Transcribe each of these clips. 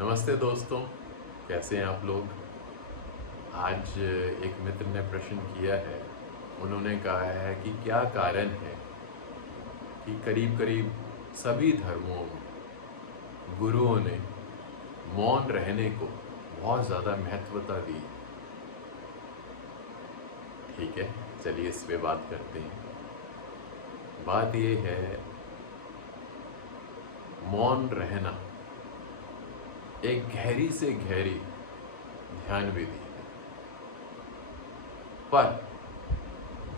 नमस्ते दोस्तों, कैसे हैं आप लोग। आज एक मित्र ने प्रश्न किया है। उन्होंने कहा है कि क्या कारण है कि करीब करीब सभी धर्मों में गुरुओं ने मौन रहने को बहुत ज़्यादा महत्वता दी है। ठीक है, चलिए इस पे बात करते हैं। बात ये है, मौन रहना एक गहरी से गहरी ध्यान विधि है, पर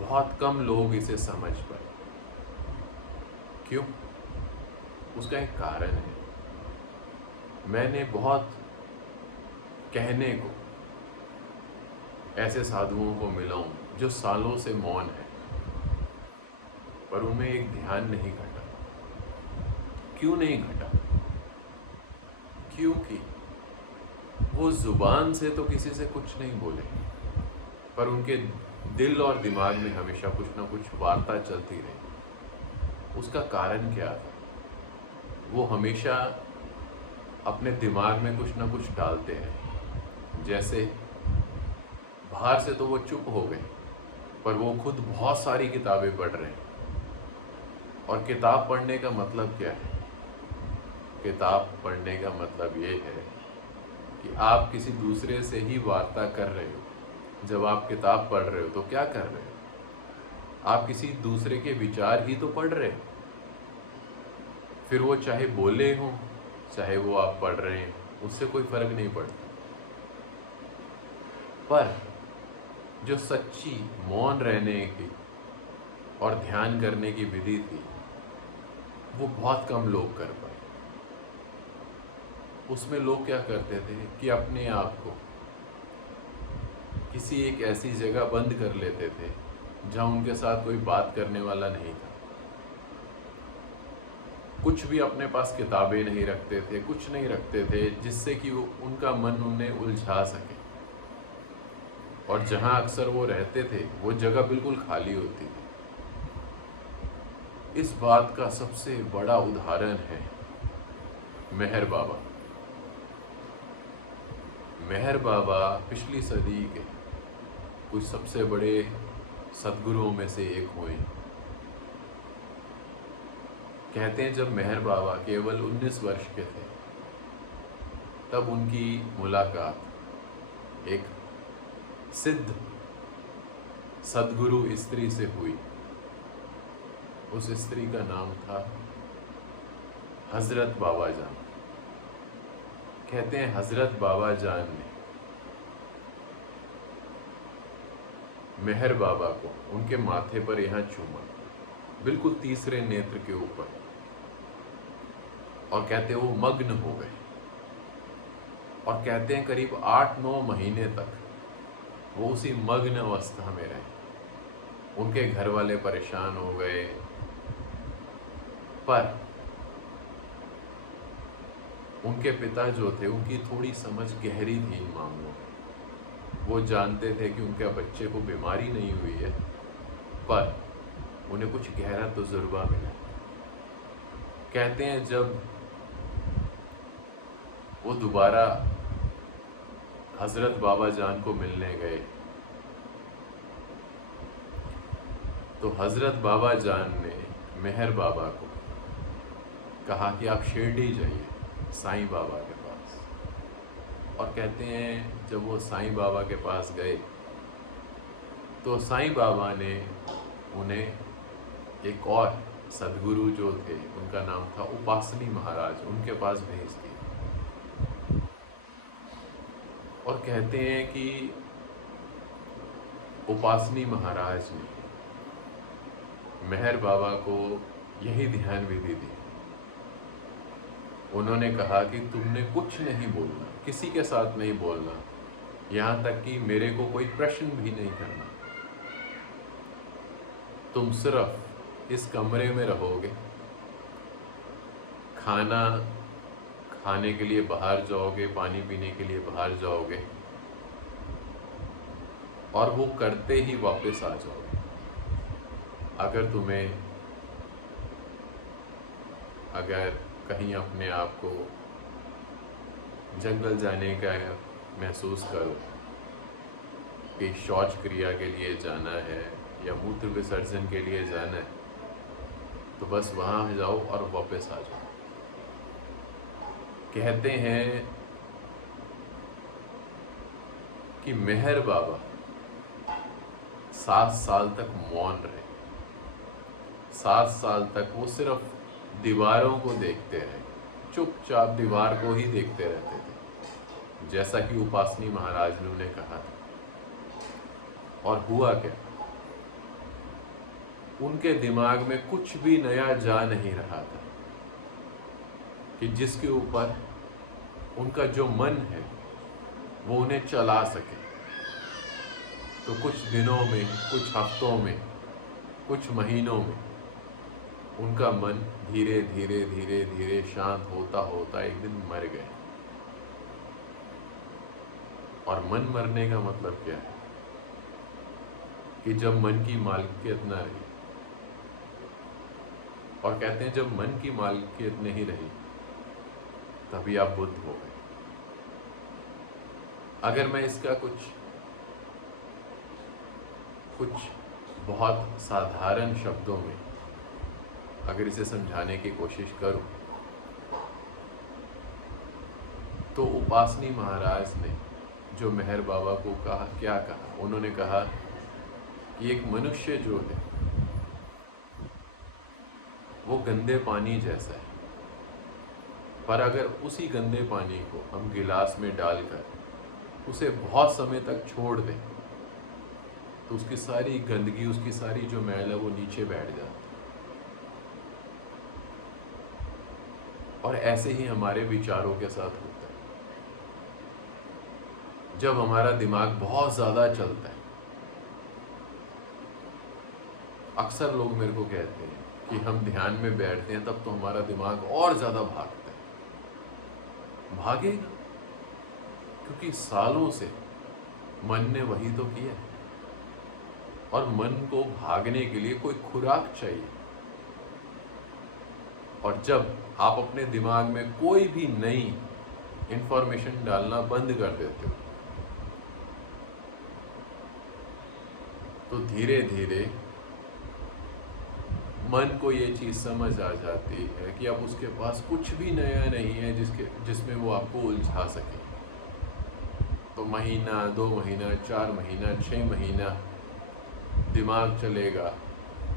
बहुत कम लोग इसे समझ पाए। क्यों? उसका एक कारण है। मैंने बहुत कहने को ऐसे साधुओं को मिला हूं जो सालों से मौन है, पर उनमें एक ध्यान नहीं घटा। क्यों नहीं घटा? क्योंकि वो जुबान से तो किसी से कुछ नहीं बोले, पर उनके दिल और दिमाग में हमेशा कुछ ना कुछ वार्ता चलती रही। उसका कारण क्या था? वो हमेशा अपने दिमाग में कुछ ना कुछ डालते रहे। जैसे बाहर से तो वो चुप हो गए, पर वो खुद बहुत सारी किताबें पढ़ रहे हैं। और किताब पढ़ने का मतलब क्या है? किताब पढ़ने का मतलब ये है कि आप किसी दूसरे से ही वार्ता कर रहे हो। जब आप किताब पढ़ रहे हो तो क्या कर रहे हो? आप किसी दूसरे के विचार ही तो पढ़ रहे हो। फिर वो चाहे बोले हों, चाहे वो आप पढ़ रहे हैं, उससे कोई फर्क नहीं पड़ता। पर जो सच्ची मौन रहने की और ध्यान करने की विधि थी, वो बहुत कम लोग कर पाए। उसमें लोग क्या करते थे कि अपने आप को किसी एक ऐसी जगह बंद कर लेते थे जहां उनके साथ कोई बात करने वाला नहीं था। कुछ भी अपने पास किताबें नहीं रखते थे, कुछ नहीं रखते थे जिससे कि वो उनका मन उन्हें उलझा सके। और जहां अक्सर वो रहते थे, वो जगह बिल्कुल खाली होती थी। इस बात का सबसे बड़ा उदाहरण है मेहर बाबा। मेहर बाबा पिछली सदी के कुछ सबसे बड़े सद्गुरुओं में से एक हुए। कहते हैं जब मेहर बाबा केवल 19 वर्ष के थे, तब उनकी मुलाकात एक सिद्ध सद्गुरु स्त्री से हुई। उस स्त्री का नाम था हजरत बाबा जान। कहते हैं हजरत बाबा जान ने मेहर बाबा को उनके माथे पर यहाँ चूमा, बिल्कुल तीसरे नेत्र के ऊपर। और कहते हैं वो मग्न हो गए। और कहते हैं करीब 8-9 महीने तक वो उसी मग्न अवस्था में रहे। उनके घर वाले परेशान हो गए, पर उनके पिता जो थे, उनकी थोड़ी समझ गहरी थी इन मामलों में। वो जानते थे कि उनके बच्चे को बीमारी नहीं हुई है, पर उन्हें कुछ गहरा तजुर्बा मिला। कहते हैं जब वो दोबारा हजरत बाबा जान को मिलने गए, तो हजरत बाबा जान ने मेहर बाबा को कहा कि आप शिरडी जाइए, साईं बाबा के पास। और कहते हैं जब वो साईं बाबा के पास गए, तो साईं बाबा ने उन्हें एक और सद्गुरु जो थे, उनका नाम था उपासनी महाराज, उनके पास भेज दिया। और कहते हैं कि उपासनी महाराज ने मेहर बाबा को यही ध्यान विधि दी। उन्होंने कहा कि तुमने कुछ नहीं बोलना, किसी के साथ नहीं बोलना, यहाँ तक कि मेरे को कोई प्रश्न भी नहीं करना। तुम सिर्फ इस कमरे में रहोगे, खाना खाने के लिए बाहर जाओगे, पानी पीने के लिए बाहर जाओगे, और वो करते ही वापस आ जाओगे। अगर कहीं अपने आप को जंगल जाने का महसूस करो कि शौच क्रिया के लिए जाना है या मूत्र विसर्जन के लिए जाना है, तो बस वहाँ जाओ और वापस आ जाओ। कहते हैं कि मेहर बाबा 7 साल तक मौन रहे। 7 साल तक वो सिर्फ दीवारों को देखते रहे, चुपचाप दीवार को ही देखते रहते थे, जैसा कि उपासनी महाराज ने उन्हें कहा था। और हुआ क्या, उनके दिमाग में कुछ भी नया जा नहीं रहा था कि जिसके ऊपर उनका जो मन है वो उन्हें चला सके। तो कुछ दिनों में, कुछ हफ्तों में, कुछ महीनों में उनका मन धीरे धीरे धीरे धीरे शांत होता होता एक दिन मर गए। और मन मरने का मतलब क्या है कि जब मन की मालिकियत ना रही, और कहते हैं जब मन की मालिकियत नहीं रही तभी आप बुद्ध हो गए। अगर मैं इसका कुछ बहुत साधारण शब्दों में अगर इसे समझाने की कोशिश करूं, तो उपासनी महाराज ने जो मेहर बाबा को कहा, क्या कहा, उन्होंने कहा कि एक मनुष्य जो है वो गंदे पानी जैसा है, पर अगर उसी गंदे पानी को हम गिलास में डालकर उसे बहुत समय तक छोड़ दें तो उसकी सारी गंदगी, उसकी सारी जो मैल है वो नीचे बैठ जाती है। और ऐसे ही हमारे विचारों के साथ होता है। जब हमारा दिमाग बहुत ज़्यादा चलता है, अक्सर लोग मेरे को कहते हैं कि हम ध्यान में बैठते हैं तब तो हमारा दिमाग और ज़्यादा भागता है। भागेगा क्योंकि सालों से मन ने वही तो किया है, और मन को भागने के लिए कोई खुराक चाहिए। और जब आप अपने दिमाग में कोई भी नई इंफॉर्मेशन डालना बंद कर देते हो तो धीरे धीरे मन को ये चीज़ समझ आ जाती है कि अब उसके पास कुछ भी नया नहीं है जिसमें वो आपको उलझा सके। तो महीना, 2 महीना, 4 महीना, 6 महीना दिमाग चलेगा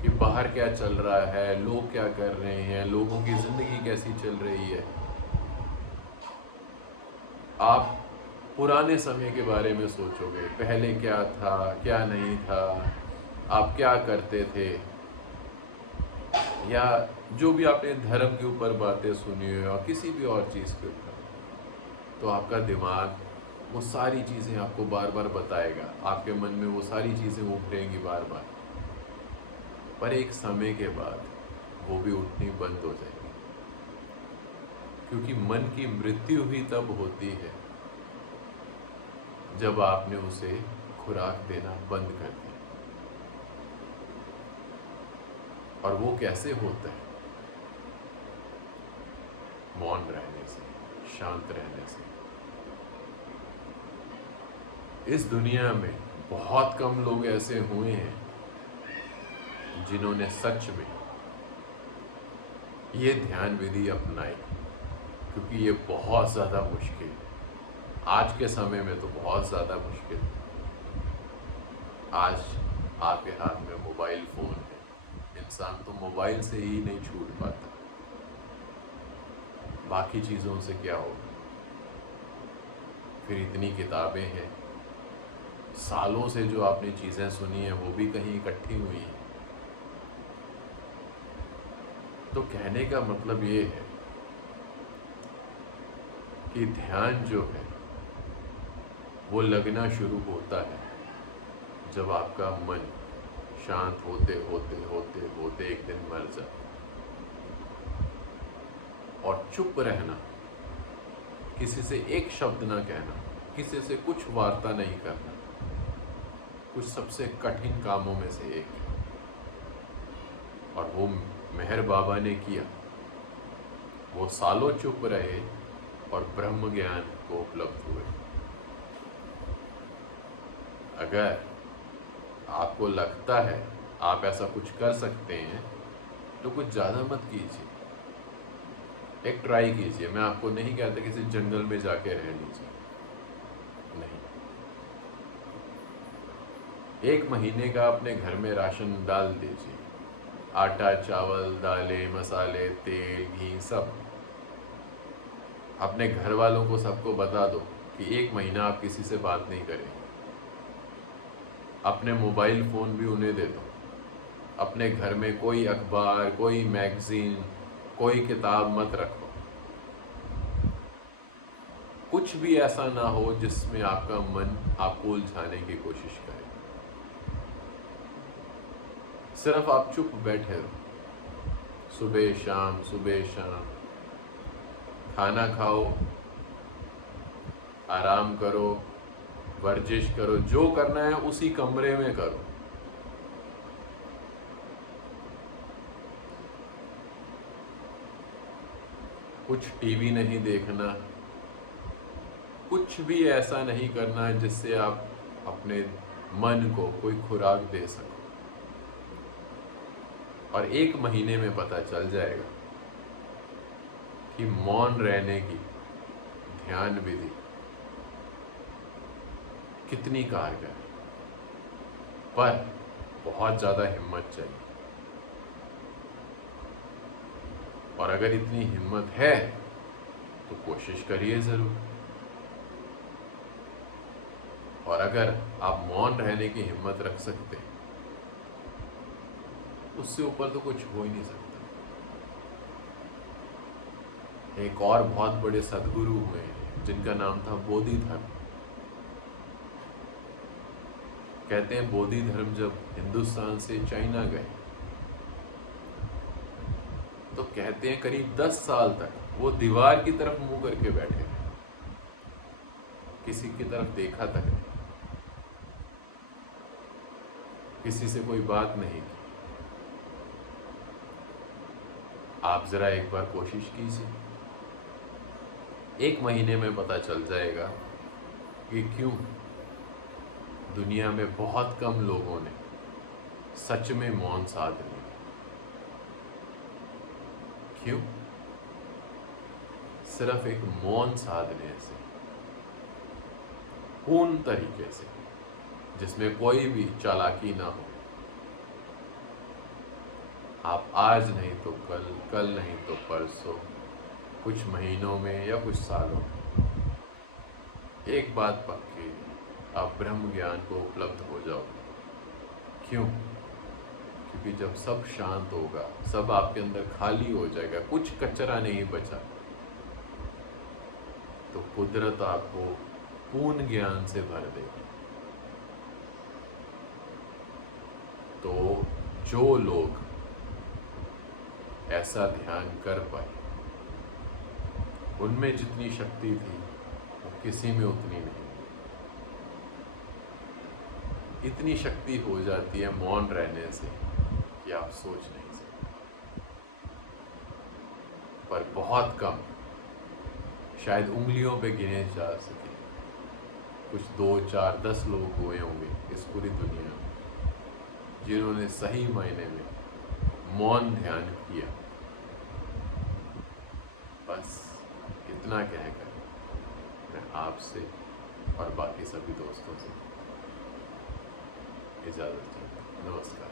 कि बाहर क्या चल रहा है, लोग क्या कर रहे हैं, लोगों की ज़िंदगी कैसी चल रही है। आप पुराने समय के बारे में सोचोगे, पहले क्या था, क्या नहीं था, आप क्या करते थे, या जो भी आपने धर्म के ऊपर बातें सुनी हो या किसी भी और चीज़ के ऊपर, तो आपका दिमाग वो सारी चीज़ें आपको बार बार बताएगा। आपके मन में वो सारी चीज़ें उभरेंगी बार बार, पर एक समय के बाद वो भी उठनी बंद हो जाएगी, क्योंकि मन की मृत्यु ही तब होती है जब आपने उसे खुराक देना बंद कर दिया। और वो कैसे होता है? मौन रहने से, शांत रहने से। इस दुनिया में बहुत कम लोग ऐसे हुए हैं जिन्होंने सच में ये ध्यान विधि अपनाई, क्योंकि ये बहुत ज़्यादा मुश्किल है। आज के समय में तो बहुत ज़्यादा मुश्किल है। आज आपके हाथ में मोबाइल फ़ोन है, इंसान तो मोबाइल से ही नहीं छूट पाता, बाकी चीज़ों से क्या होगा। फिर इतनी किताबें हैं, सालों से जो आपने चीज़ें सुनी हैं वो भी कहीं इकट्ठी हुई हैं। तो कहने का मतलब ये है कि ध्यान जो है वो लगना शुरू होता है जब आपका मन शांत होते होते होते होते एक दिन मर जाए। और चुप रहना, किसी से एक शब्द ना कहना, किसी से कुछ वार्ता नहीं करना, कुछ सबसे कठिन कामों में से एक है। और वो मेहर बाबा ने किया। वो सालों चुप रहे और ब्रह्म ज्ञान आपको उपलब्ध हुए। अगर आपको लगता है आप ऐसा कुछ कर सकते हैं तो कुछ ज़्यादा मत कीजिए, एक ट्राई कीजिए। मैं आपको नहीं कहता किसी जंगल में जाके रह लीजिए, नहीं। 1 महीने का अपने घर में राशन डाल दीजिए, आटा, चावल, दालें, मसाले, तेल, घी, सब। अपने घर वालों को सबको बता दो कि 1 महीना आप किसी से बात नहीं करें। अपने मोबाइल फ़ोन भी उन्हें दे दो। अपने घर में कोई अखबार, कोई मैगज़ीन, कोई किताब मत रखो। कुछ भी ऐसा ना हो जिसमें आपका मन आपको उलझाने की कोशिश करे। सिर्फ आप चुप बैठे रहो, सुबह शाम, सुबह शाम। खाना खाओ, आराम करो, वर्जिश करो, जो करना है उसी कमरे में करो। कुछ टीवी नहीं देखना, कुछ भी ऐसा नहीं करना जिससे आप अपने मन को कोई खुराक दे सको। और 1 महीने में पता चल जाएगा कि मौन रहने की ध्यान विधि कितनी कारगर है। पर बहुत ज़्यादा हिम्मत चाहिए, और अगर इतनी हिम्मत है तो कोशिश करिए ज़रूर। और अगर आप मौन रहने की हिम्मत रख सकते हैं, उससे ऊपर तो कुछ हो ही नहीं सकता। एक और बहुत बड़े सद्गुरु हुए हैं जिनका नाम था बोधि धर्म। कहते हैं बोधि धर्म जब हिंदुस्तान से चाइना गए तो कहते हैं करीब 10 साल तक वो दीवार की तरफ मुंह करके बैठे रहे, किसी की तरफ देखा तक नहीं, किसी से कोई बात नहीं की। आप जरा एक बार कोशिश कीजिए, 1 महीने में पता चल जाएगा कि क्यों दुनिया में बहुत कम लोगों ने सच में मौन साध लिया। क्यों? सिर्फ एक मौन साधने से, पूर्ण तरीके से, जिसमें कोई भी चालाकी ना हो। आप आज नहीं तो कल, कल नहीं तो परसों, कुछ महीनों में या कुछ सालों में, एक बात पक्की, आप ब्रह्म ज्ञान को उपलब्ध हो जाओगे। क्यों? क्योंकि जब सब शांत होगा, सब आपके अंदर खाली हो जाएगा, कुछ कचरा नहीं बचा, तो कुदरत आपको पूर्ण ज्ञान से भर देगी। तो जो लोग ऐसा ध्यान कर पाए, उनमें जितनी शक्ति थी वो किसी में उतनी नहीं। इतनी शक्ति हो जाती है मौन रहने से कि आप सोच नहीं सकते। पर बहुत कम, शायद उंगलियों पे गिने जा सके, कुछ 2, 4, 10 लोग हुए होंगे इस पूरी दुनिया में जिन्होंने सही मायने में मौन ध्यान किया। बस इतना कहकर मैं आपसे और बाकी सभी दोस्तों से इजाज़त चाहता हूँ। नमस्कार।